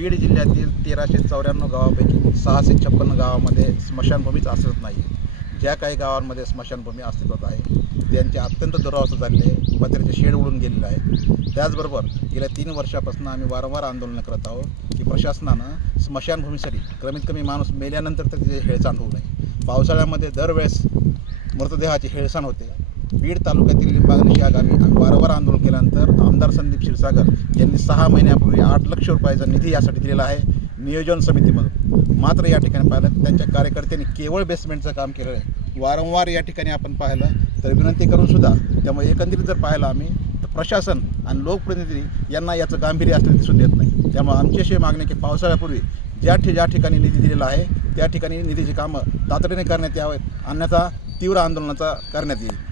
बीड जिल्ह्यातील 1394 गावापैकी 656 गावामध्ये स्मशानभूमीच असत नाही. ज्या काही गावांमध्ये स्मशानभूमी अस्तित्वात आहे त्यांची अत्यंत दुरावस्था झालेली आहे, पत्र्याचे शेड उडून गेलेले आहे. त्याचबरोबर गेल्या 3 वर्षापासून आम्ही वारंवार आंदोलन करत आहोत की प्रशासनानं स्मशानभूमीसाठी कमीत कमी माणूस मेल्यानंतर तर तिथे हेळसांड होऊ नये. पावसाळ्यामध्ये दरवेळेस मृतदेहाची हेळसांड होते. बीड तालुक्यातील लिंबागणेश या गावी आम्ही वारंवार आंदोलन केल्यानंतर आमदार संदीप क्षीरसागर यांनी 6 महिन्यापूर्वी 8 लाख रुपयाचा निधी यासाठी दिलेला आहे नियोजन समितीमधून. मात्र या ठिकाणी पाहिलं त्यांच्या कार्यकर्त्यांनी केवळ बेसमेंटचं काम केलेलं आहे. वारंवार या ठिकाणी आपण पाहिलं तर विनंती करूनसुद्धा, त्यामुळे एकंदरीत जर पाहिलं आम्ही तर प्रशासन आणि लोकप्रतिनिधी यांना याचं गांभीर्य असलेलं दिसून येत नाही. त्यामुळे आमची अशी मागणी की पावसाळ्यापूर्वी ज्या ठिकाणी निधी दिलेला आहे त्या ठिकाणी निधीची कामं तातडीने करण्यात यावेत, अन्यथा तीव्र आंदोलनाचा करण्यात येईल.